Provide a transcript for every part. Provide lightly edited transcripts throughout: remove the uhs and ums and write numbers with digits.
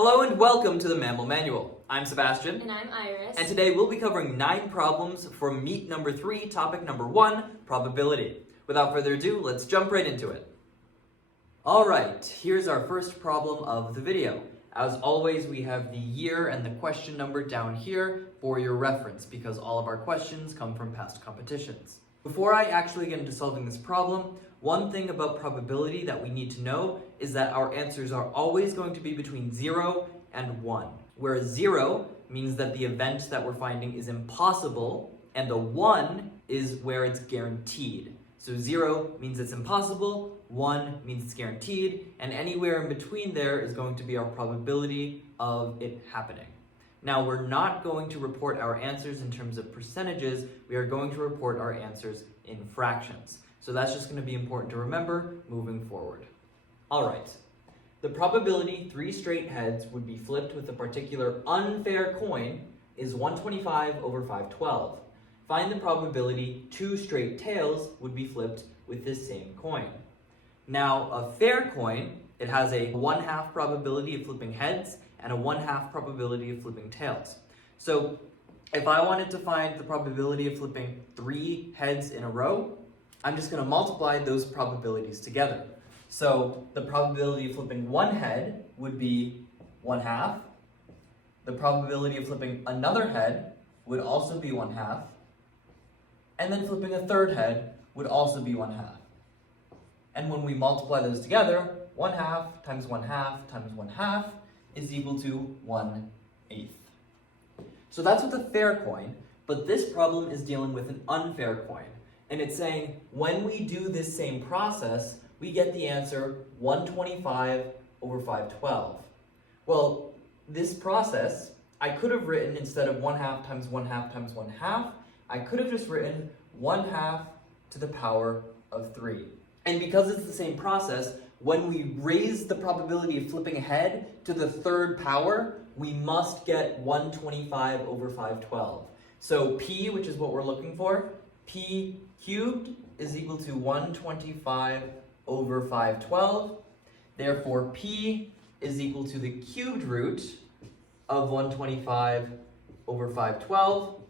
Hello and welcome to the MAML Manual. I'm Sebastian. And I'm Iris. And today we'll be covering 9 problems from Meet number 3, topic number 1, probability. Without further ado, let's jump right into it. Alright, here's our first problem of the video. As always, we have the year and the question number down here for your reference because all of our questions come from past competitions. Before I actually get into solving this problem, one thing about probability that we need to know is that our answers are always going to be between 0 and 1. Whereas 0 means that the event that we're finding is impossible, and the 1 is where it's guaranteed. So 0 means it's impossible, 1 means it's guaranteed, and anywhere in between there is going to be our probability of it happening. Now, we're not going to report our answers in terms of percentages, we are going to report our answers in fractions. So that's just going to be important to remember moving forward. Alright, the probability 3 straight heads would be flipped with a particular unfair coin is 125 over 512. Find the probability 2 straight tails would be flipped with this same coin. Now, a fair coin, it has a 1/2 probability of flipping heads and a 1/2 probability of flipping tails. So if I wanted to find the probability of flipping 3 heads in a row, I'm just going to multiply those probabilities together. So the probability of flipping 1 head would be 1/2. The probability of flipping another head would also be 1/2. And then flipping a third head would also be 1/2. And when we multiply those together, 1/2 times 1/2 times 1/2 is equal to 1/8. So that's with a fair coin, but this problem is dealing with an unfair coin. And it's saying, when we do this same process, we get the answer 125 over 512. Well, this process, I could have written, instead of 1/2 times 1/2 times 1/2, I could have just written 1/2 to the power of 3. And because it's the same process, when we raise the probability of flipping a head to the third power, we must get 125 over 512. So P, which is what we're looking for, P cubed is equal to 125 over 512. Therefore, P is equal to the cubed root of 125 over 512.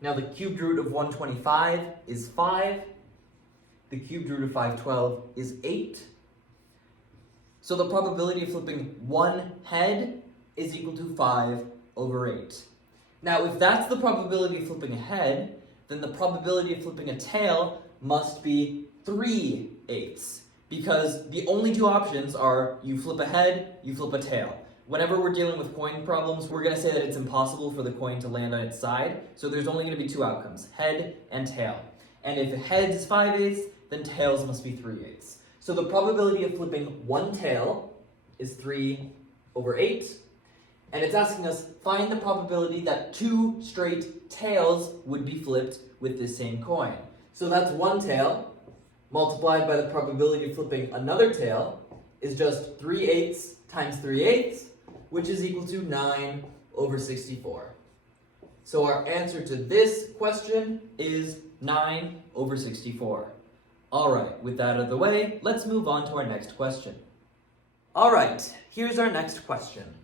Now, the cubed root of 125 is 5. The cubed root of 512 is 8. So the probability of flipping 1 head is equal to 5 over 8. Now, if that's the probability of flipping a head, then the probability of flipping a tail must be 3/8. Because the only 2 options are you flip a head, you flip a tail. Whenever we're dealing with coin problems, we're going to say that it's impossible for the coin to land on its side. So there's only going to be 2 outcomes, head and tail. And if heads is 5/8, then tails must be 3/8. So the probability of flipping 1 tail is 3 over 8. And it's asking us, find the probability that 2 straight tails would be flipped with this same coin. So that's 1 tail, multiplied by the probability of flipping another tail, is just 3/8 times 3/8, which is equal to 9 over 64. So our answer to this question is 9 over 64. Alright, with that out of the way, let's move on to our next question. Alright, here's our next question.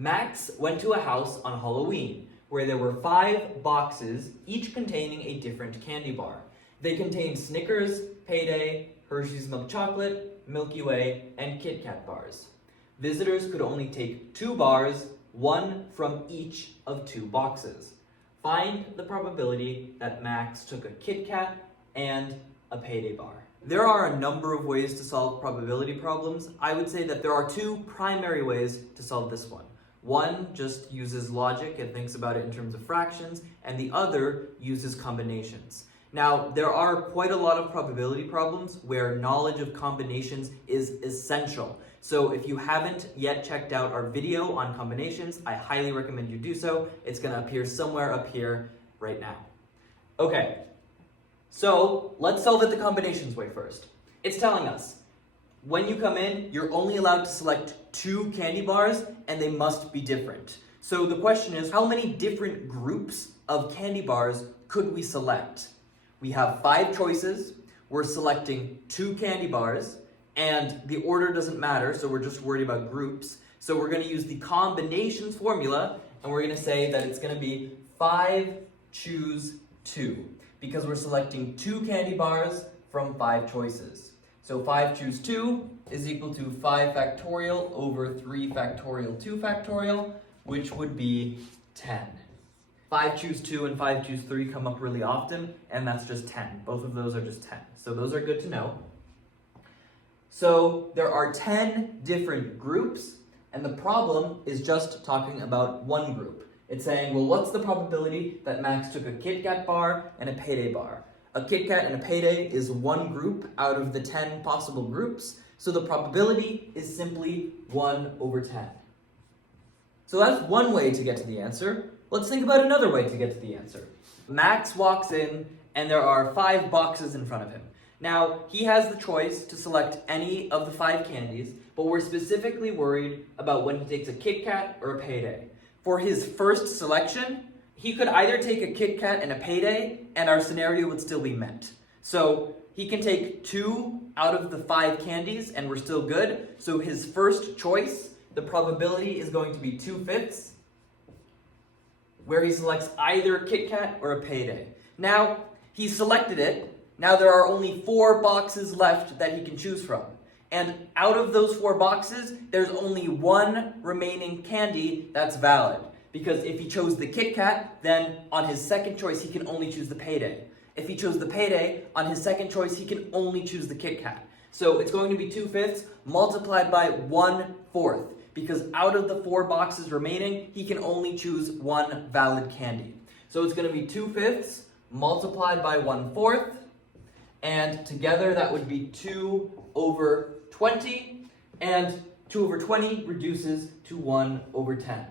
Max went to a house on Halloween where there were 5 boxes, each containing a different candy bar. They contained Snickers, Payday, Hershey's Milk Chocolate, Milky Way, and Kit Kat bars. Visitors could only take 2 bars, 1 from each of 2 boxes. Find the probability that Max took a Kit Kat and a Payday bar. There are a number of ways to solve probability problems. I would say that there are 2 primary ways to solve this one. One just uses logic and thinks about it in terms of fractions, and the other uses combinations. Now, there are quite a lot of probability problems where knowledge of combinations is essential. So if you haven't yet checked out our video on combinations, I highly recommend you do so. It's going to appear somewhere up here right now. Okay, so let's solve it the combinations way first. It's telling us, when you come in, you're only allowed to select 2 candy bars, and they must be different. So the question is, how many different groups of candy bars could we select? We have 5 choices, we're selecting 2 candy bars, and the order doesn't matter, so we're just worried about groups. So we're going to use the combinations formula, and we're going to say that it's going to be 5 choose 2, because we're selecting 2 candy bars from 5 choices. So 5 choose 2 is equal to 5 factorial over 3 factorial 2 factorial, which would be 10. 5 choose 2 and 5 choose 3 come up really often, and that's just 10. Both of those are just 10. So those are good to know. So there are 10 different groups, and the problem is just talking about one group. It's saying, well, what's the probability that Max took a Kit Kat bar and a Payday bar? A Kit Kat and a Payday is one group out of the 10 possible groups, so the probability is simply 1 over 10. So that's one way to get to the answer. Let's think about another way to get to the answer. Max walks in, and there are 5 boxes in front of him. Now, he has the choice to select any of the 5 candies, but we're specifically worried about when he takes a Kit Kat or a Payday. For his first selection, he could either take a Kit Kat and a Payday, and our scenario would still be met. So he can take 2 out of the 5 candies, and we're still good. So his first choice, the probability is going to be 2/5, where he selects either a Kit Kat or a Payday. Now, he selected it. Now there are only 4 boxes left that he can choose from. And out of those 4 boxes, there's only 1 remaining candy that's valid. Because if he chose the Kit Kat, then on his second choice, he can only choose the Payday. If he chose the Payday, on his second choice, he can only choose the Kit Kat. So it's going to be 2/5 multiplied by 1/4. Because out of the 4 boxes remaining, he can only choose 1 valid candy. So it's going to be 2/5 multiplied by 1/4, and together that would be 2 over 20, and 2 over 20 reduces to 1 over 10.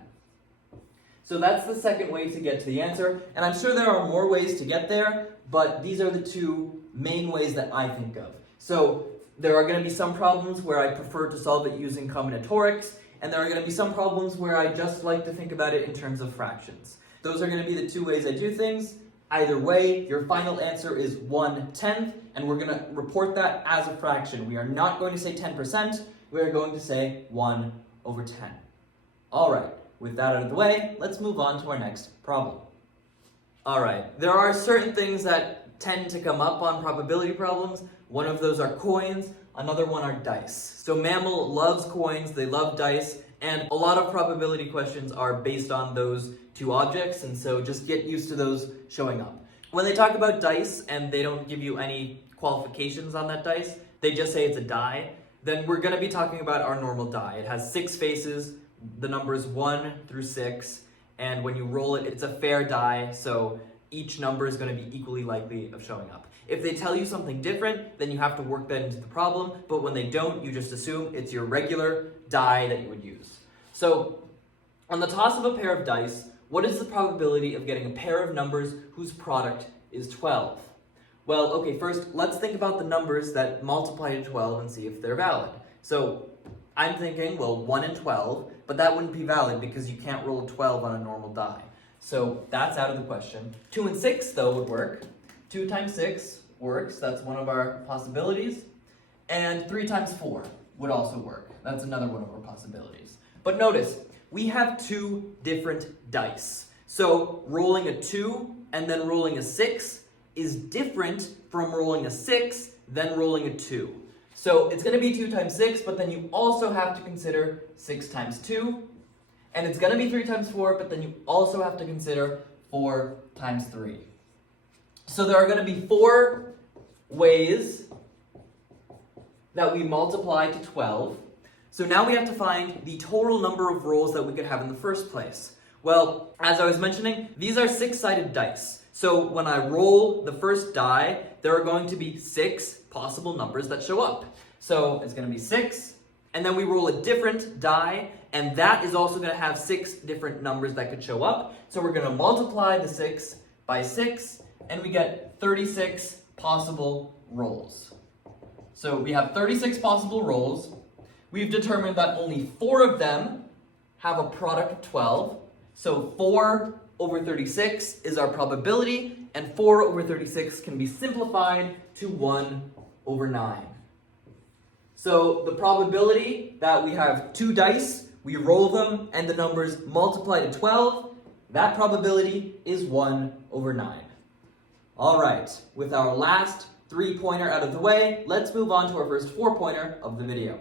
So that's the second way to get to the answer, and I'm sure there are more ways to get there, but these are the 2 main ways that I think of. So there are going to be some problems where I prefer to solve it using combinatorics, and there are going to be some problems where I just like to think about it in terms of fractions. Those are going to be the 2 ways I do things. Either way, your final answer is 1/10, and we're going to report that as a fraction. We are not going to say 10%, we are going to say 1 over 10. All right, with that out of the way, let's move on to our next problem. All right, there are certain things that tend to come up on probability problems. One of those are coins, another one are dice. So MAML loves coins, they love dice, and a lot of probability questions are based on those 2 objects, and so just get used to those showing up. When they talk about dice and they don't give you any qualifications on that dice, they just say it's a die, then we're going to be talking about our normal die. It has 6 faces, the numbers 1 through 6, and when you roll it, it's a fair die, so each number is going to be equally likely of showing up. If they tell you something different, then you have to work that into the problem, but when they don't, you just assume it's your regular die that you would use. So, on the toss of a pair of dice, what is the probability of getting a pair of numbers whose product is 12? Well, okay, first, let's think about the numbers that multiply to 12 and see if they're valid. So, I'm thinking, well, 1 and 12, but that wouldn't be valid because you can't roll a 12 on a normal die. So, that's out of the question. 2 and 6, though, would work. 2 times 6 works, that's one of our possibilities. And 3 times 4 would also work. That's another one of our possibilities. But notice, we have 2 different dice. So rolling a 2 and then rolling a 6 is different from rolling a 6, then rolling a 2. So it's going to be 2 times 6, but then you also have to consider 6 times 2. And it's going to be 3 times 4, but then you also have to consider 4 times 3. So there are going to be 4 ways that we multiply to 12. So now we have to find the total number of rolls that we could have in the first place. Well, as I was mentioning, these are 6-sided dice. So when I roll the first die, there are going to be 6 possible numbers that show up. So it's going to be 6, and then we roll a different die, and that is also going to have 6 different numbers that could show up. So we're going to multiply the 6 by 6, and we get 36 possible rolls. So we have 36 possible rolls. We've determined that only 4 of them have a product of 12. So 4 over 36 is our probability, and 4 over 36 can be simplified to 1 over 9. So the probability that we have 2 dice we roll them, and the numbers multiply to 12. That probability is 1 over 9. All right, with our last 3-pointer out of the way, let's move on to our first 4-pointer of the video.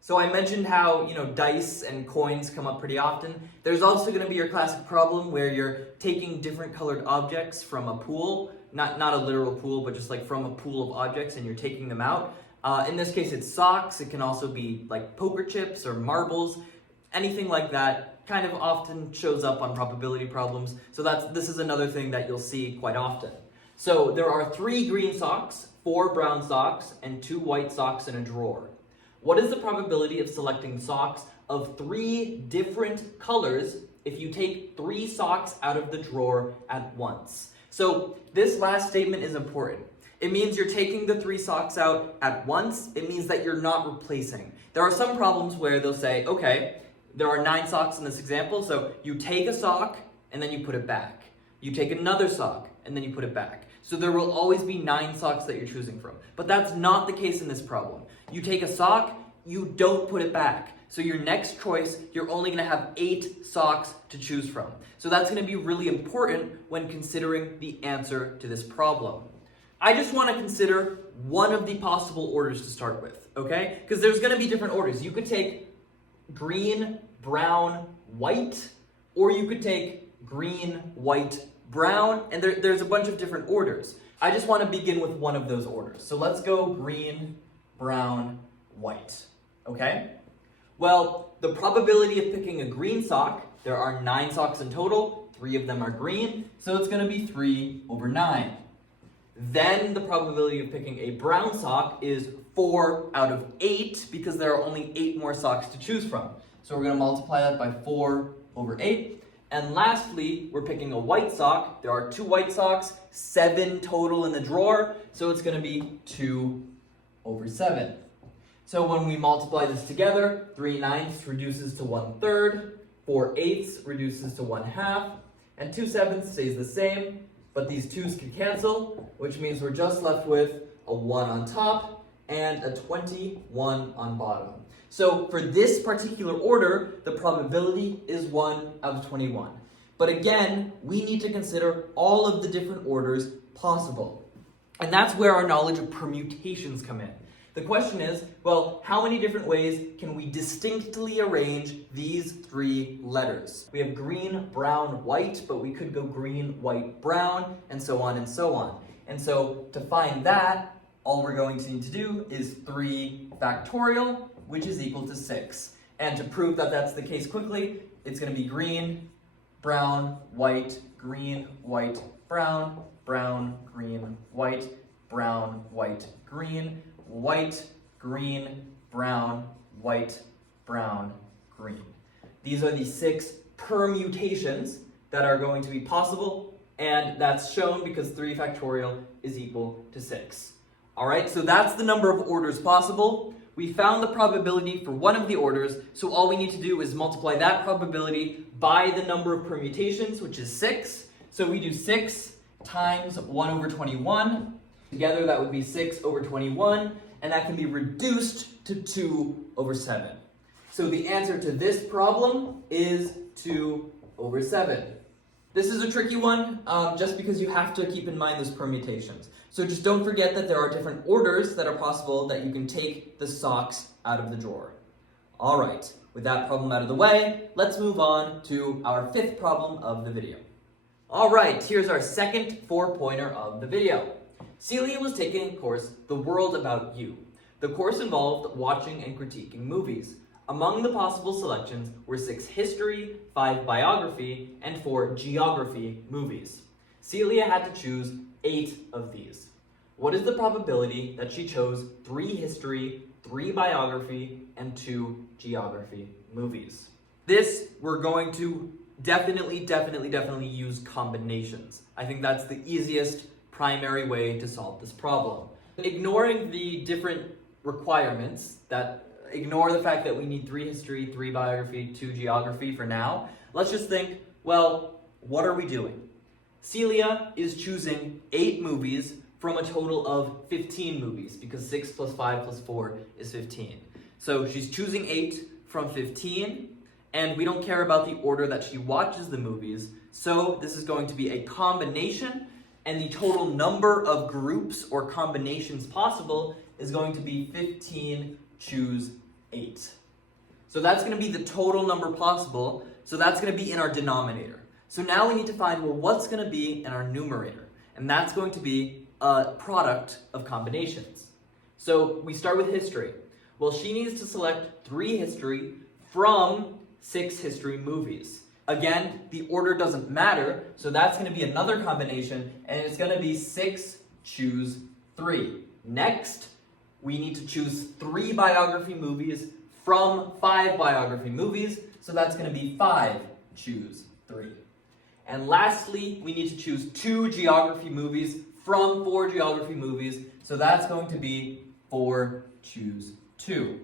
So I mentioned how, dice and coins come up pretty often. There's also going to be your classic problem where you're taking different colored objects from a pool, not a literal pool, but just like from a pool of objects, and you're taking them out. In this case, it's socks. It can also be like poker chips or marbles. Anything like that kind of often shows up on probability problems. So this is another thing that you'll see quite often. So there are 3 green socks, 4 brown socks, and 2 white socks in a drawer. What is the probability of selecting socks of 3 different colors if you take 3 socks out of the drawer at once? So this last statement is important. It means you're taking the 3 socks out at once. It means that you're not replacing. There are some problems where they'll say, okay, there are 9 socks in this example, so you take a sock and then you put it back. You take another sock and then you put it back. So there will always be 9 socks that you're choosing from. But that's not the case in this problem. You take a sock, you don't put it back. So your next choice, you're only going to have 8 socks to choose from. So that's going to be really important when considering the answer to this problem. I just want to consider one of the possible orders to start with, okay? Because there's going to be different orders. You could take green, brown, white, or you could take green, white, brown, and there's a bunch of different orders. I just want to begin with one of those orders. So let's go green, brown, white, okay? Well, the probability of picking a green sock, there are 9 socks in total, 3 of them are green, so it's going to be 3 over 9. Then the probability of picking a brown sock is 4 out of 8 because there are only 8 more socks to choose from. So we're going to multiply that by 4 over 8. And lastly, we're picking a white sock. There are 2 white socks, 7 total in the drawer, so it's going to be 2 over 7. So when we multiply this together, 3/9 reduces to 1/3, 4/8 reduces to 1/2, and 2/7 stays the same, but these 2's can cancel, which means we're just left with a 1 on top and a 21 on bottom. So for this particular order, the probability is 1 out of 21. But again, we need to consider all of the different orders possible. And that's where our knowledge of permutations come in. The question is, well, how many different ways can we distinctly arrange these 3 letters? We have green, brown, white, but we could go green, white, brown, and so on and so on. And so to find that, all we're going to need to do is 3 factorial, which is equal to 6. And to prove that that's the case quickly, it's going to be green, brown, white, green, white, brown, brown, green, white, brown, white, green, white, green, brown, white, brown, green. These are the 6 permutations that are going to be possible, and that's shown because 3 factorial is equal to 6. All right, so that's the number of orders possible. We found the probability for one of the orders, so all we need to do is multiply that probability by the number of permutations, which is 6. So we do 6 times 1 over 21. Together, that would be 6 over 21, and that can be reduced to 2 over 7. So the answer to this problem is 2 over 7. This is a tricky one, just because you have to keep in mind those permutations. So just don't forget that there are different orders that are possible that you can take the socks out of the drawer. All right, with that problem out of the way, let's move on to our 5th problem of the video. All right, here's our second 4-pointer of the video. Celia was taking a course, The World About You. The course involved watching and critiquing movies. Among the possible selections were 6 history, 5 biography, and 4 geography movies. Celia had to choose 8 of these. What is the probability that she chose 3 history, 3 biography, and 2 geography movies? This, we're going to definitely use combinations. I think that's the easiest primary way to solve this problem. Ignoring the different requirements ignore the fact that we need 3 history, 3 biography, 2 geography for now. Let's just think, well, what are we doing? Celia is choosing 8 movies from a total of 15 movies because 6 plus 5 plus 4 is 15. So she's choosing 8 from 15, and we don't care about the order that she watches the movies, so this is going to be a combination, and the total number of groups or combinations possible is going to be 15, choose 8. So that's going to be the total number possible, so that's going to be in our denominator. So now we need to find, well, what's going to be in our numerator? And that's going to be a product of combinations. So we start with history. Well, she needs to select 3 history from 6 history movies. Again, the order doesn't matter, so that's going to be another combination, and it's going to be 6, choose 3. Next, we need to choose 3 biography movies from 5 biography movies, so that's going to be 5, choose 3. And lastly, we need to choose 2 geography movies from 4 geography movies, so that's going to be 4, choose 2.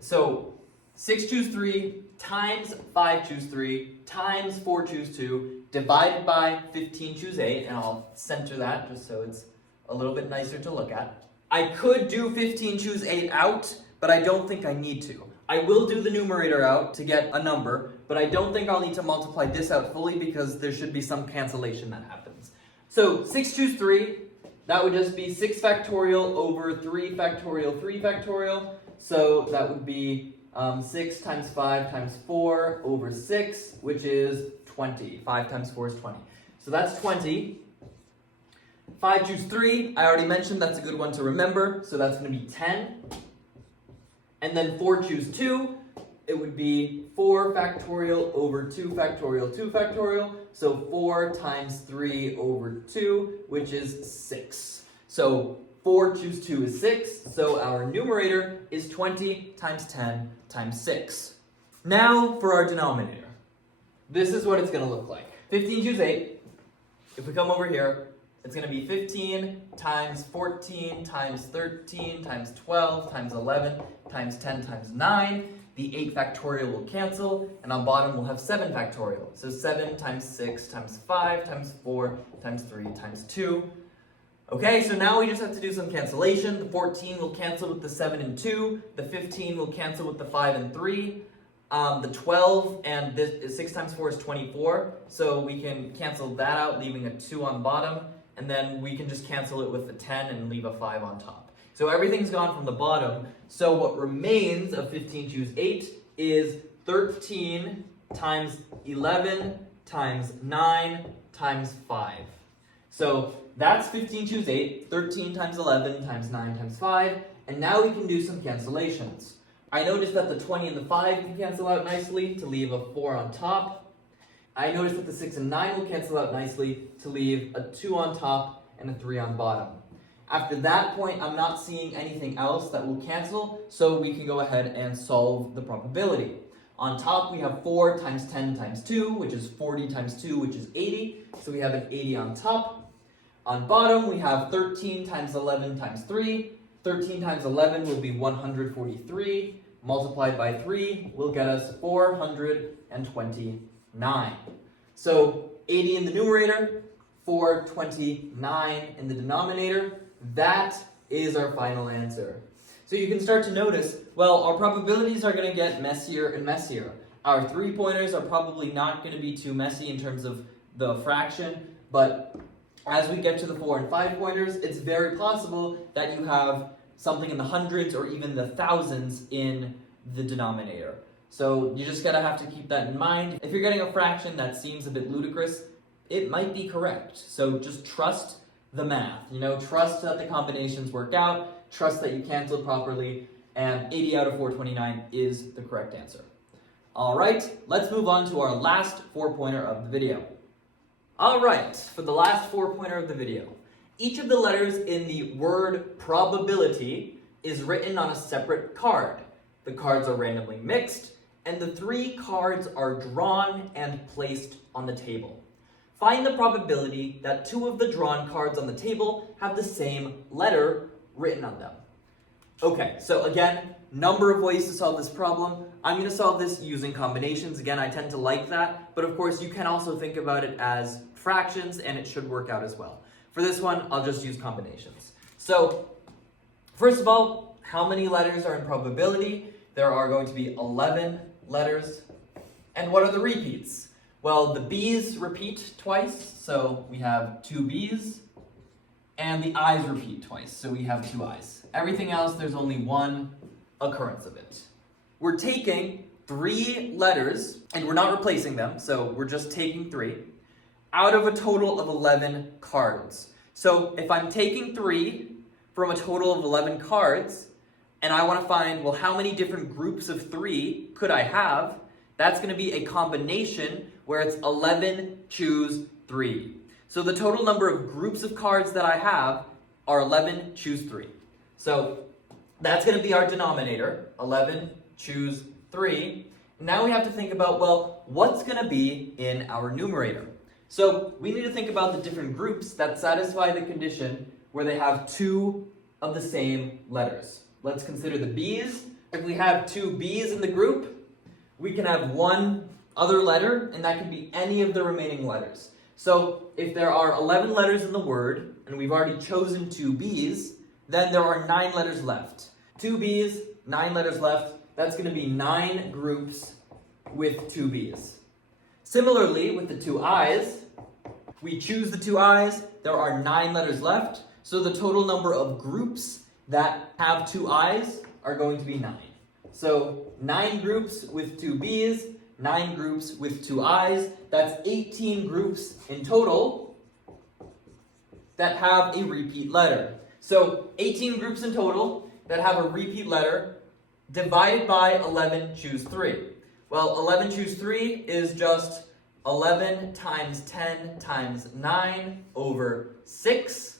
So 6, choose 3 times 5, choose 3 times 4, choose 2 divided by 15, choose 8, and I'll center that just so it's a little bit nicer to look at. I could do 15, choose 8 out, but I don't think I need to. I will do the numerator out to get a number, but I don't think I'll need to multiply this out fully because there should be some cancellation that happens. So 6, choose 3, that would just be 6 factorial over 3 factorial, 3 factorial. So that would be 6 times 5 times 4 over 6, which is 20. 5 times 4 is 20. So that's 20. 5, choose 3, I already mentioned that's a good one to remember, so that's going to be 10. And then 4, choose 2, it would be 4 factorial over 2 factorial, 2 factorial, so 4 times 3 over 2, which is 6. So 4, choose 2 is 6, so our numerator is 20 times 10 times 6. Now for our denominator. This is what it's going to look like. 15, choose 8. If we come over here, it's going to be 15 times 14 times 13 times 12 times 11 times 10 times 9. The 8 factorial will cancel, and on bottom we'll have 7 factorial. So 7 times 6 times 5 times 4 times 3 times 2. Okay, so now we just have to do some cancellation. The 14 will cancel with the 7 and 2. The 15 will cancel with the 5 and 3. The 12 and this 6 times 4 is 24. So we can cancel that out, leaving a 2 on bottom. And then we can just cancel it with the 10 and leave a 5 on top. So everything's gone from the bottom. So what remains of 15, choose 8 is 13 times 11 times 9 times 5. So that's 15, choose 8, 13 times 11 times 9 times 5. And now we can do some cancellations. I noticed that the 20 and the 5 can cancel out nicely to leave a 4 on top. I noticed that the 6 and 9 will cancel out nicely to leave a 2 on top and a 3 on bottom. After that point, I'm not seeing anything else that will cancel, so we can go ahead and solve the probability. On top, we have 4 times 10 times 2, which is 40 times 2, which is 80. So we have an 80 on top. On bottom, we have 13 times 11 times 3. 13 times 11 will be 143. Multiplied by 3 will get us 429. So 80 in the numerator, 429 in the denominator. That is our final answer. So you can start to notice, well, our probabilities are going to get messier and messier. Our 3-pointers are probably not going to be too messy in terms of the fraction, but as we get to the 4 and 5-pointers, it's very possible that you have something in the hundreds or even the thousands in the denominator. So you just gotta have to keep that in mind. If you're getting a fraction that seems a bit ludicrous, it might be correct. So just trust the math, trust that the combinations work out, trust that you canceled properly, and 80 out of 429 is the correct answer. All right, let's move on to our last 4-pointer of the video. All right, for the last 4-pointer of the video, each of the letters in the word probability is written on a separate card. The cards are randomly mixed, and the 3 cards are drawn and placed on the table. Find the probability that 2 of the drawn cards on the table have the same letter written on them. Okay, so again, number of ways to solve this problem. I'm going to solve this using combinations. Again, I tend to like that, but of course you can also think about it as fractions, and it should work out as well. For this one, I'll just use combinations. So, first of all, how many letters are in probability? there are going to be 11 letters. And what are the repeats? Well, the B's repeat twice, so we have 2 B's, and the I's repeat twice, so we have 2 I's. Everything else, there's only one occurrence of it. We're taking 3 letters, and we're not replacing them, so we're just taking 3, out of a total of 11 cards. So if I'm taking 3 from a total of 11 cards, and I want to find, well, how many different groups of 3 could I have? That's going to be a combination where it's 11 choose 3. So the total number of groups of cards that I have are 11 choose 3. So that's going to be our denominator, 11 choose 3. Now we have to think about, well, what's going to be in our numerator? So we need to think about the different groups that satisfy the condition where they have 2 of the same letters. Let's consider the B's. If we have 2 B's in the group, we can have 1 other letter, and that can be any of the remaining letters. So if there are 11 letters in the word, and we've already chosen 2 B's, then there are 9 letters left. 2 B's, 9 letters left. That's going to be 9 groups with 2 B's. Similarly, with the 2 I's, we choose the 2 I's. There are 9 letters left. So the total number of groups that have 2 I's are going to be 9. So 9 groups with 2 B's, 9 groups with 2 I's. That's 18 groups in total that have a repeat letter. So 18 groups in total that have a repeat letter divided by 11 choose 3. Well, 11 choose 3 is just 11 times 10 times 9 over 6.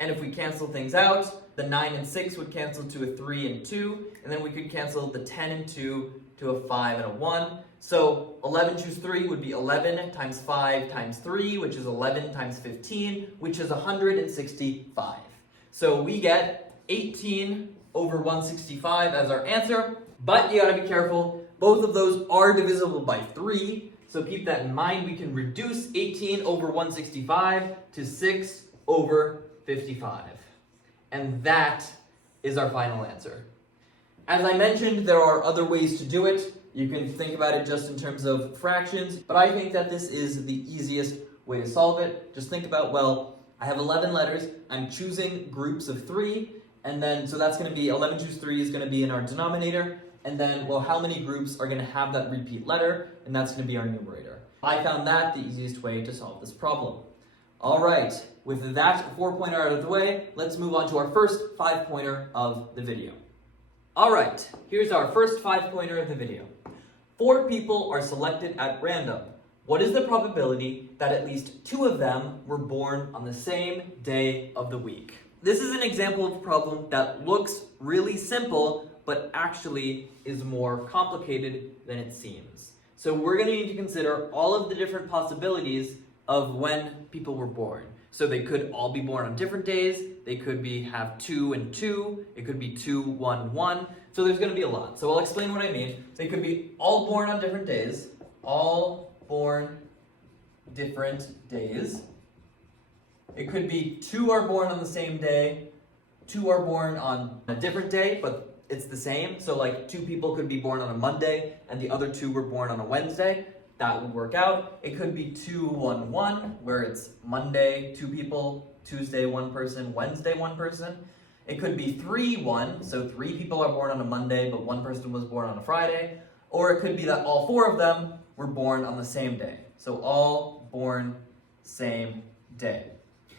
And if we cancel things out, the 9 and 6 would cancel to a 3 and 2, and then we could cancel the 10 and 2 to a 5 and a 1. So 11 choose 3 would be 11 times 5 times 3, which is 11 times 15, which is 165. So we get 18 over 165 as our answer, but you gotta be careful. Both of those are divisible by 3, so keep that in mind. We can reduce 18 over 165 to 6 over 55. And that is our final answer. As I mentioned, there are other ways to do it. You can think about it just in terms of fractions, but I think that this is the easiest way to solve it. Just think about, well, I have 11 letters, I'm choosing groups of 3, and then, so that's going to be 11 choose 3 is going to be in our denominator, and then, well, how many groups are going to have that repeat letter, and that's going to be our numerator. I found that the easiest way to solve this problem. All right, with that 4-pointer out of the way, let's move on to our first 5-pointer of the video. All right, here's our first 5-pointer of the video. 4 people are selected at random. What is the probability that at least 2 of them were born on the same day of the week? This is an example of a problem that looks really simple, but actually is more complicated than it seems. So we're going to need to consider all of the different possibilities of when people were born. So they could all be born on different days, they could have 2 and 2, it could be 2, 1, 1. So there's going to be a lot. So I'll explain what I mean. They could be all born on different days, all born different days. It could be 2 are born on the same day, 2 are born on a different day, but it's the same. So like 2 people could be born on a Monday and the other 2 were born on a Wednesday. That would work out. It could be 2, 1, 1, where it's Monday, 2 people, Tuesday, 1 person, Wednesday, 1 person. It could be 3, 1, so 3 people are born on a Monday, but 1 person was born on a Friday. Or it could be that all 4 of them were born on the same day. So all born same day.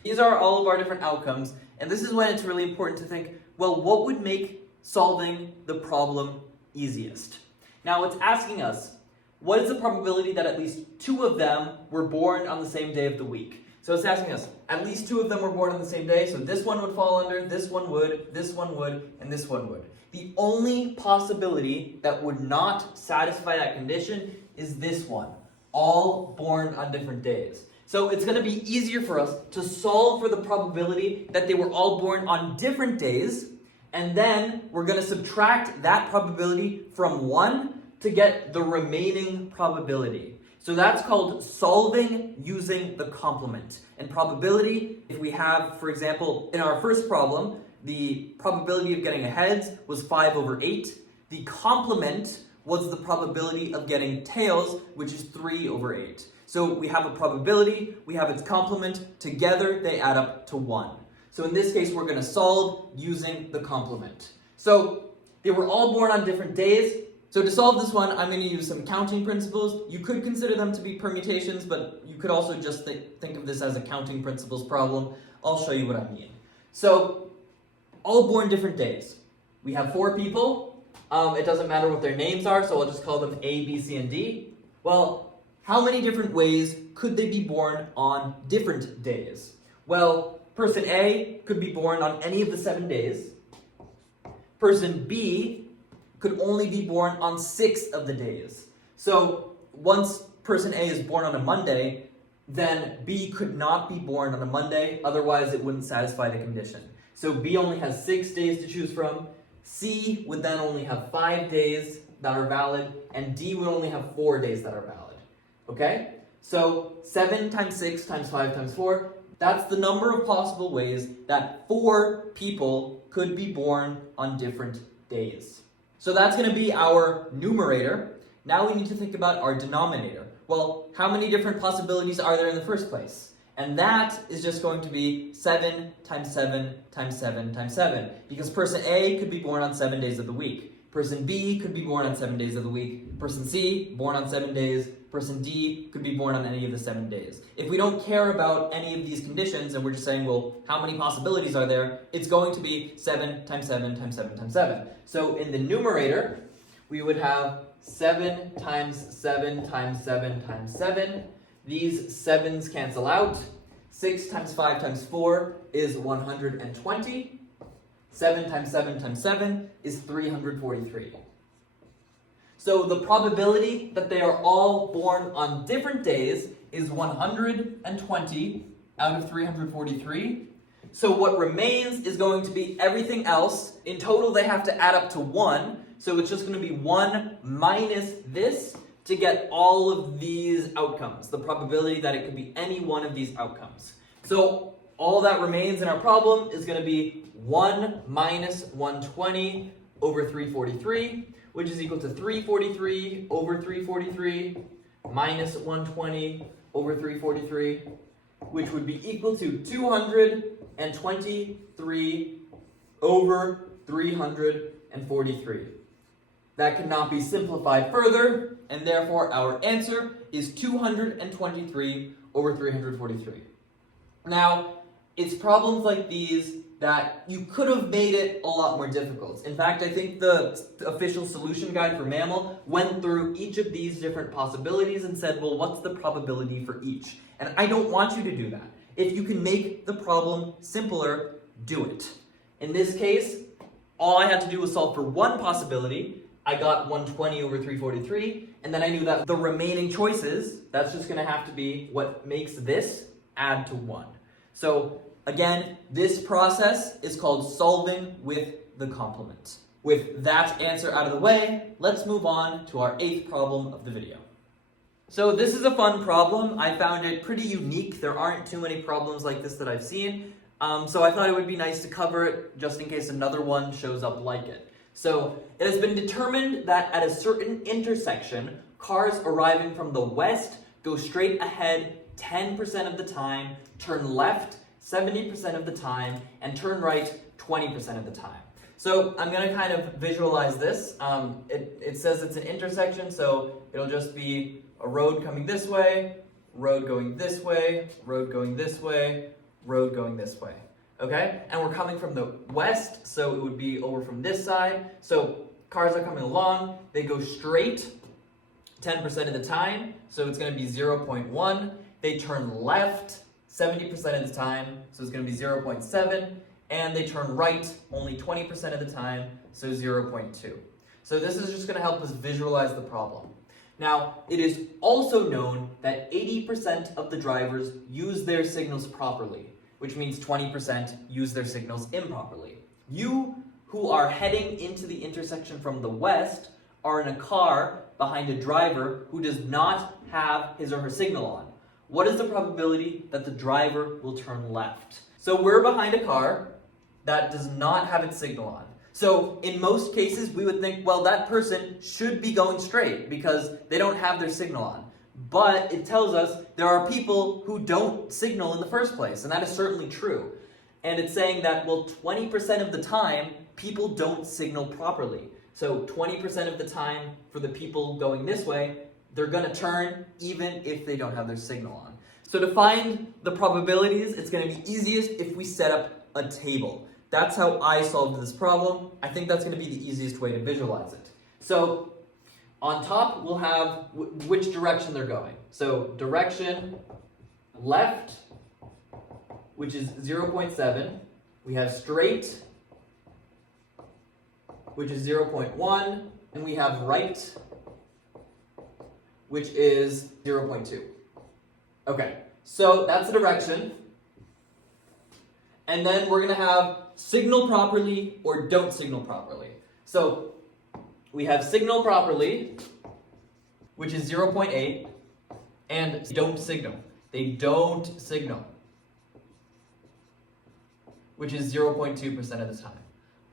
These are all of our different outcomes, and this is when it's really important to think, well, what would make solving the problem easiest? Now it's asking us, what is the probability that at least 2 of them were born on the same day of the week? So it's asking us, at least 2 of them were born on the same day, so this one would fall under, this one would, and this one would. The only possibility that would not satisfy that condition is this one, all born on different days. So it's going to be easier for us to solve for the probability that they were all born on different days, and then we're going to subtract that probability from 1 to get the remaining probability. So that's called solving using the complement. And probability, if we have, for example, in our first problem, the probability of getting a heads was 5 over 8. The complement was the probability of getting tails, which is 3 over 8. So we have a probability, we have its complement, together they add up to 1. So in this case, we're going to solve using the complement. So they were all born on different days. So to solve this one, I'm going to use some counting principles. You could consider them to be permutations, but you could also just think of this as a counting principles problem. I'll show you what I mean. So, all born different days. We have 4 people. It doesn't matter what their names are, so I'll just call them A, B, C, and D. Well, how many different ways could they be born on different days? Well, person A could be born on any of the 7 days. Person B could only be born on 6 of the days. So once person A is born on a Monday, then B could not be born on a Monday, otherwise it wouldn't satisfy the condition. So B only has 6 days to choose from, C would then only have 5 days that are valid, and D would only have 4 days that are valid. Okay? So 7 times 6 times 5 times 4, that's the number of possible ways that 4 people could be born on different days. So that's going to be our numerator. Now we need to think about our denominator. Well, how many different possibilities are there in the first place? And that is just going to be 7 times 7 times 7 times 7. Because person A could be born on 7 days of the week. Person B could be born on 7 days of the week. Person C, born on 7 days. Person D could be born on any of the 7 days. If we don't care about any of these conditions and we're just saying, well, how many possibilities are there? It's going to be 7 times 7 times 7 times 7. So in the numerator, we would have 7 times 7 times 7 times 7. These 7s cancel out. 6 times 5 times 4 is 120. 7 times 7 times 7 is 343. So the probability that they are all born on different days is 120 out of 343. So what remains is going to be everything else. In total, they have to add up to 1. So it's just going to be 1 minus this to get all of these outcomes, the probability that it could be any one of these outcomes. So all that remains in our problem is going to be 1 minus 120 over 343, which is equal to 343 over 343 minus 120 over 343, which would be equal to 223 over 343. That cannot be simplified further, and therefore our answer is 223 over 343. Now, it's problems like these that you could have made it a lot more difficult. In fact, I think the official solution guide for MAML went through each of these different possibilities and said, well, what's the probability for each? And I don't want you to do that. If you can make the problem simpler, do it. In this case, all I had to do was solve for one possibility. I got 120 over 343, and then I knew that the remaining choices, that's just going to have to be what makes this add to 1. So again, this process is called solving with the complement. With that answer out of the way, let's move on to our 8th problem of the video. So this is a fun problem. I found it pretty unique. There aren't too many problems like this that I've seen. So I thought it would be nice to cover it just in case another one shows up like it. So it has been determined that at a certain intersection, cars arriving from the west go straight ahead 10% of the time, turn left 70% of the time, and turn right 20% of the time. So I'm going to kind of visualize this. It says it's an intersection, so it'll just be a road coming this way, road going this way, road going this way, road going this way. Okay? And we're coming from the west, so it would be over from this side. So cars are coming along, they go straight 10% of the time, so it's going to be 0.1. They turn left 70% of the time, so it's going to be 0.7. And they turn right only 20% of the time, so 0.2. So this is just going to help us visualize the problem. Now, it is also known that 80% of the drivers use their signals properly, which means 20% use their signals improperly. You, who are heading into the intersection from the west, are in a car behind a driver who does not have his or her signal on. What is the probability that the driver will turn left? So we're behind a car that does not have its signal on. So in most cases, we would think, well, that person should be going straight because they don't have their signal on. But it tells us there are people who don't signal in the first place, and that is certainly true. And it's saying that, well, 20% of the time, people don't signal properly. So 20% of the time for the people going this way, they're going to turn even if they don't have their signal on. So to find the probabilities, it's going to be easiest if we set up a table. That's how I solved this problem. I think that's going to be the easiest way to visualize it. So on top, we'll have which direction they're going. So direction left, which is 0.7. We have straight, which is 0.1. And we have right, which is 0.2. Okay, so that's the direction. And then we're going to have signal properly or don't signal properly. So we have signal properly, which is 0.8, and don't signal. They don't signal, which is 0.2% of the time.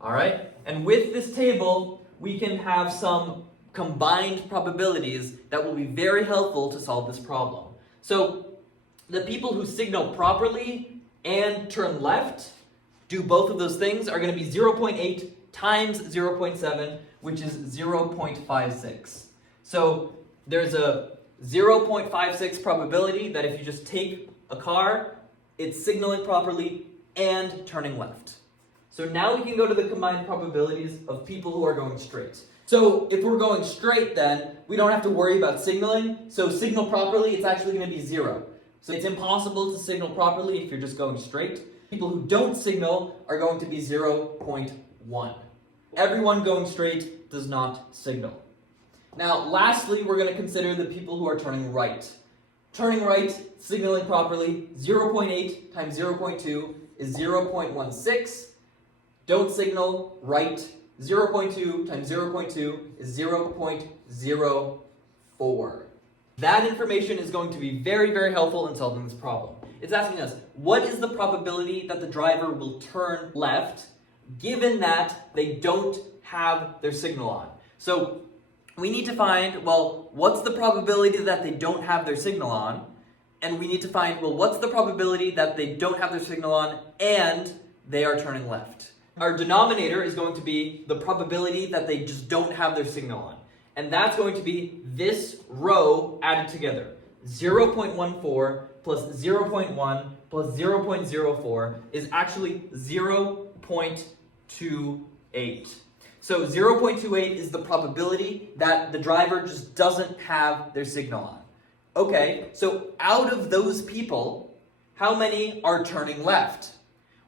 All right? And with this table, we can have some combined probabilities that will be very helpful to solve this problem. So the people who signal properly and turn left, do both of those things, are going to be 0.8 times 0.7, which is 0.56. So there's a 0.56 probability that if you just take a car, it's signaling properly and turning left. So now we can go to the combined probabilities of people who are going straight. So if we're going straight, then we don't have to worry about signaling. So signal properly, it's actually going to be 0. So it's impossible to signal properly if you're just going straight. People who don't signal are going to be 0.1. Everyone going straight does not signal. Now, lastly, we're going to consider the people who are turning right. Turning right, signaling properly, 0.8 times 0.2 is 0.16. Don't signal, right, 0.2 times 0.2 is 0.04. That information is going to be very, very helpful in solving this problem. It's asking us, what is the probability that the driver will turn left given that they don't have their signal on? So we need to find, well, what's the probability that they don't have their signal on? And we need to find, well, what's the probability that they don't have their signal on and they are turning left? Our denominator is going to be the probability that they just don't have their signal on. And that's going to be this row added together. 0.14 plus 0.1 plus 0.04 is actually 0.28. So 0.28 is the probability that the driver just doesn't have their signal on. Okay, so out of those people, how many are turning left?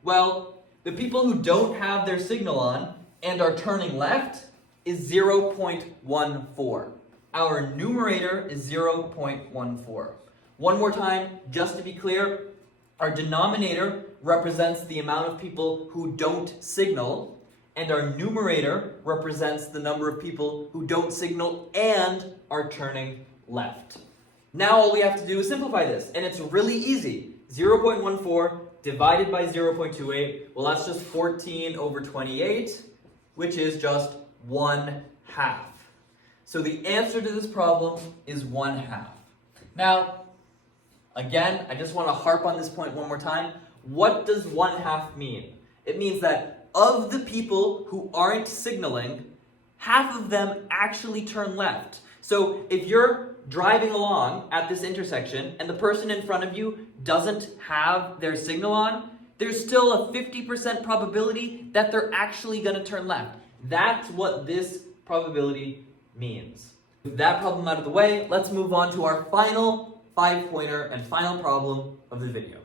Well, the people who don't have their signal on and are turning left is 0.14. Our numerator is 0.14. One more time, just to be clear, our denominator represents the amount of people who don't signal, and our numerator represents the number of people who don't signal and are turning left. Now all we have to do is simplify this, and it's really easy. 0.14 divided by 0.28, well, that's just 14 over 28, which is just 1/2. So the answer to this problem is 1/2. Now, again, I just want to harp on this point one more time. What does 1/2 mean? It means that of the people who aren't signaling, half of them actually turn left. So if you're driving along at this intersection and the person in front of you doesn't have their signal on, there's still a 50% probability that they're actually going to turn left. That's what this probability means. With that problem out of the way, let's move on to our final 5-pointer and final problem of the video.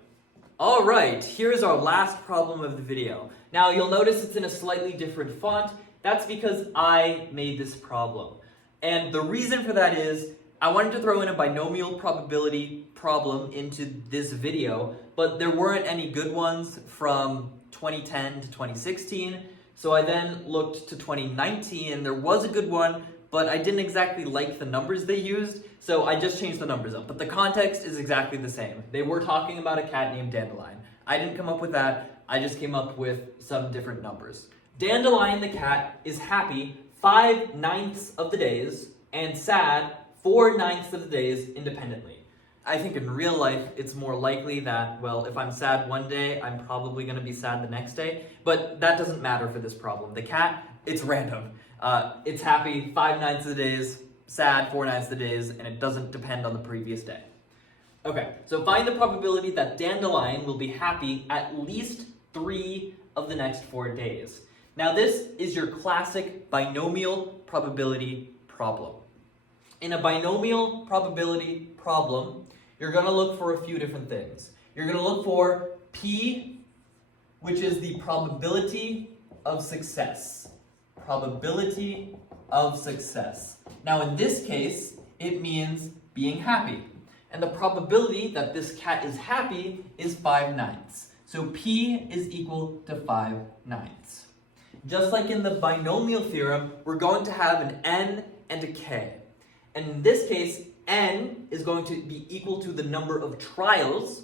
All right, here's our last problem of the video. Now you'll notice it's in a slightly different font. That's because I made this problem. And the reason for that is I wanted to throw in a binomial probability problem into this video, but there weren't any good ones from 2010 to 2016. So I then looked to 2019 and there was a good one, but I didn't exactly like the numbers they used, so I just changed the numbers up. But the context is exactly the same. They were talking about a cat named Dandelion. I didn't come up with that, I just came up with some different numbers. Dandelion the cat is happy 5/9 of the days and sad 4/9 of the days independently. I think in real life, it's more likely that, well, if I'm sad one day, I'm probably going to be sad the next day, but that doesn't matter for this problem. The cat, it's random. It's happy 5/9 of the days, sad 4/9 of the days, and it doesn't depend on the previous day. Okay, so find the probability that Dandelion will be happy at least 3 of the next 4 days. Now this is your classic binomial probability problem. In a binomial probability problem, you're going to look for a few different things. You're going to look for P, which is the probability of success. Probability of success. Now in this case, it means being happy. And the probability that this cat is happy is 5/9. So P is equal to 5/9. Just like in the binomial theorem, we're going to have an N and a K. And in this case, N is going to be equal to the number of trials,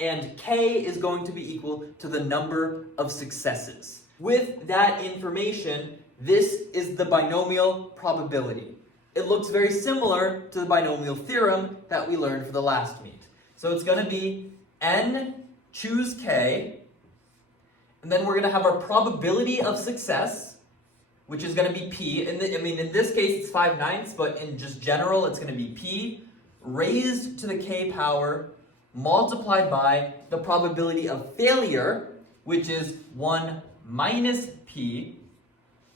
and K is going to be equal to the number of successes. With that information, this is the binomial probability. It looks very similar to the binomial theorem that we learned for the last meet. So it's going to be N choose K, and then we're going to have our probability of success, which is going to be P. In this case, it's 5/9, but in just general, it's going to be P raised to the K power multiplied by the probability of failure, which is 1 minus P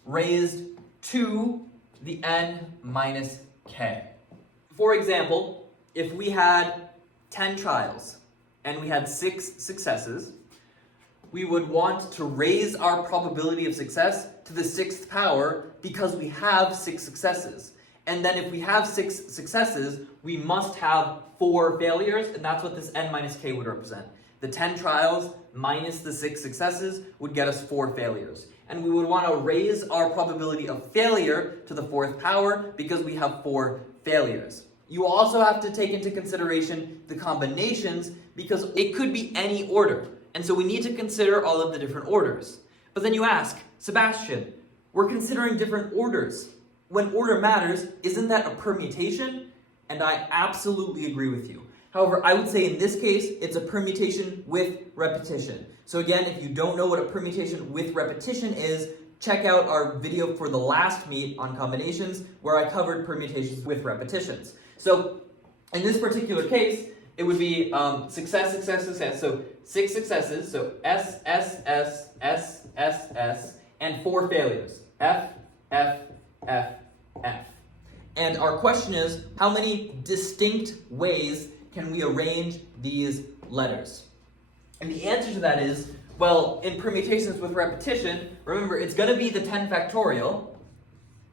raised to the N minus K. For example, if we had 10 trials and we had 6 successes, we would want to raise our probability of success to the 6th power because we have 6 successes. And then if we have 6 successes, we must have 4 failures, and that's what this N minus K would represent. The 10 trials minus the 6 successes would get us 4 failures. And we would want to raise our probability of failure to the 4th power because we have 4 failures. You also have to take into consideration the combinations because it could be any order. And so we need to consider all of the different orders. But then you ask, Sebastian, we're considering different orders. When order matters, isn't that a permutation? And I absolutely agree with you. However, I would say in this case, it's a permutation with repetition. So again, if you don't know what a permutation with repetition is, check out our video for the last meet on combinations where I covered permutations with repetitions. So in this particular case, it would be success, success, success. So 6 successes, so S, S, S, S, S, S, and 4 failures. F, F, F, F. And our question is, how many distinct ways can we arrange these letters? And the answer to that is, well, in permutations with repetition, remember, it's going to be the 10 factorial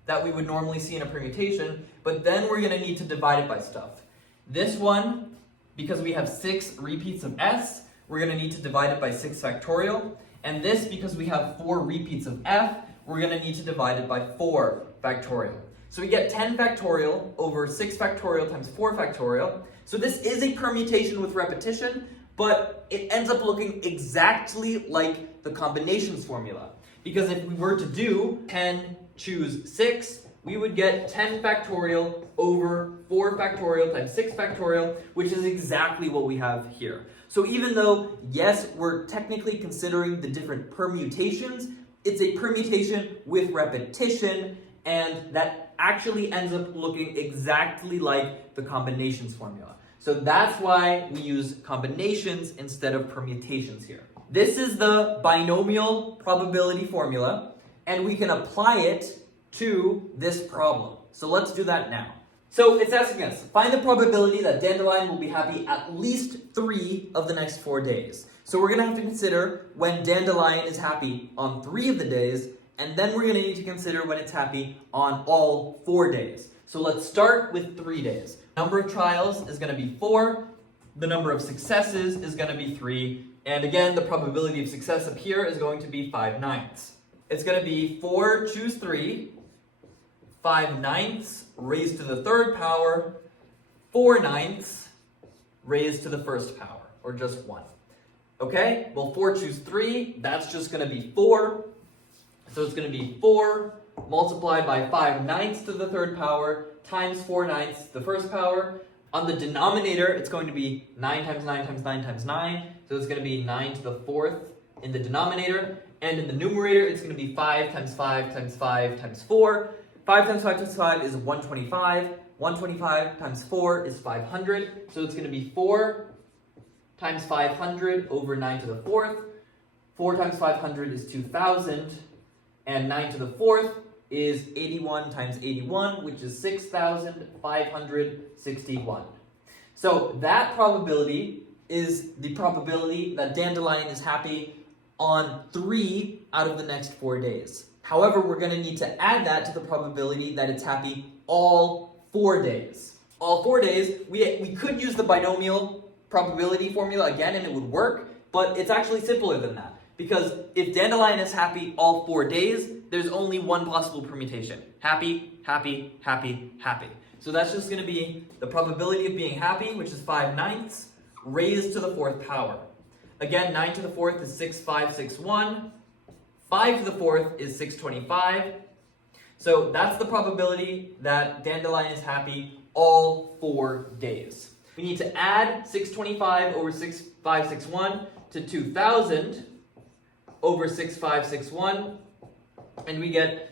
that we would normally see in a permutation, but then we're going to need to divide it by stuff. This one, because we have 6 repeats of S, we're going to need to divide it by 6 factorial. And this, because we have 4 repeats of F, we're going to need to divide it by 4 factorial. So we get 10 factorial over 6 factorial times 4 factorial. So this is a permutation with repetition, but it ends up looking exactly like the combinations formula. Because if we were to do 10 choose 6, we would get 10 factorial over 4 factorial times 6 factorial, which is exactly what we have here. So even though, yes, we're technically considering the different permutations, it's a permutation with repetition, and that actually ends up looking exactly like the combinations formula. So that's why we use combinations instead of permutations here. This is the binomial probability formula, and we can apply it to this problem. So let's do that now. So it's asking us, find the probability that Dandelion will be happy at least 3 of the next 4 days. So we're going to have to consider when Dandelion is happy on 3 of the days, and then we're going to need to consider when it's happy on all 4 days. So let's start with 3 days. Number of trials is going to be 4. The number of successes is going to be 3. And again, the probability of success up here is going to be 5/9. It's going to be 4 choose 3, 5/9 raised to the 3rd power, 4/9 raised to the 1st power, or just 1. Okay, well 4 choose 3, that's just going to be 4. So it's going to be 4 multiplied by 5/9 to the third power times 4/9 to the first power. On the denominator, it's going to be 9 times 9 times 9 times 9. So it's going to be 9 to the fourth in the denominator. And in the numerator, it's going to be 5 times 5 times 5 times 4. 5 times 5 times 5 is 125. 125 times 4 is 500. So it's going to be 4 times 500 over 9 to the fourth. 4 times 500 is 2,000. And 9 to the fourth is 81 times 81, which is 6,561. So that probability is the probability that Dandelion is happy on 3 out of the next 4 days. However, we're going to need to add that to the probability that it's happy all 4 days. All 4 days, we could use the binomial probability formula again and it would work, but it's actually simpler than that. Because if Dandelion is happy all 4 days, there's only one possible permutation. Happy, happy, happy, happy. So that's just going to be the probability of being happy, which is 5/9, raised to the fourth power. Again, 9 to the fourth is 6,561. 5 to the fourth is 625. So that's the probability that Dandelion is happy all 4 days. We need to add 625 over 6,561 to 2,000 over 6,561, and we get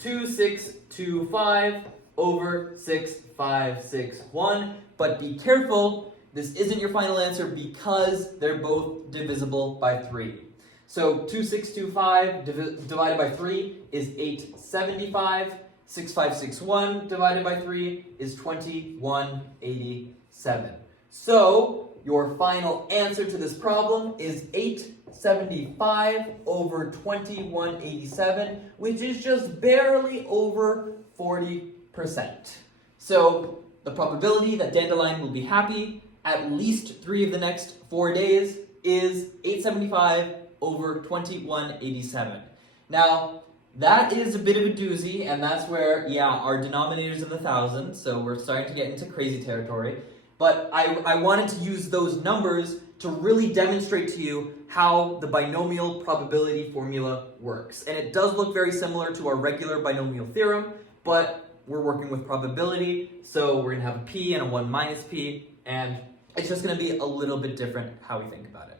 2,625 over 6,561. But be careful, this isn't your final answer because they're both divisible by 3. So 2,625 divided by 3 is 875. 6,561 divided by 3 is 2,187. So your final answer to this problem is 875 over 2,187, which is just barely over 40%. So the probability that Dandelion will be happy at least 3 of the next 4 days is 875 over 2,187. Now, that is a bit of a doozy, and that's where, our denominator's in the thousands, so we're starting to get into crazy territory. But I wanted to use those numbers to really demonstrate to you how the binomial probability formula works. And it does look very similar to our regular binomial theorem, but we're working with probability, so we're going to have a p and a 1 minus p, and it's just going to be a little bit different how we think about it.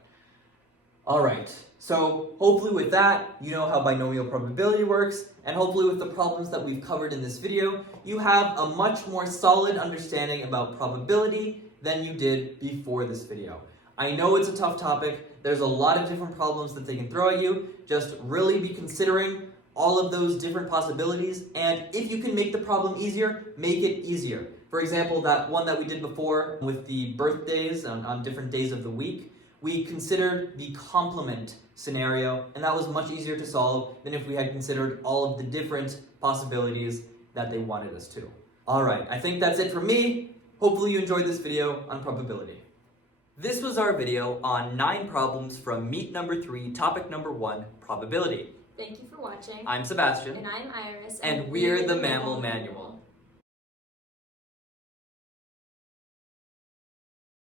Alright, so hopefully with that, you know how binomial probability works, and hopefully with the problems that we've covered in this video, you have a much more solid understanding about probability than you did before this video. I know it's a tough topic, there's a lot of different problems that they can throw at you, just really be considering all of those different possibilities, and if you can make the problem easier, make it easier. For example, that one that we did before with the birthdays on different days of the week, we considered the complement scenario, and that was much easier to solve than if we had considered all of the different possibilities that they wanted us to. Alright, I think that's it from me. Hopefully you enjoyed this video on probability. This was our video on 9 problems from Meet number 3, topic number 1, probability. Thank you for watching. I'm Sebastian. And I'm Iris. And we're the MAML Manual.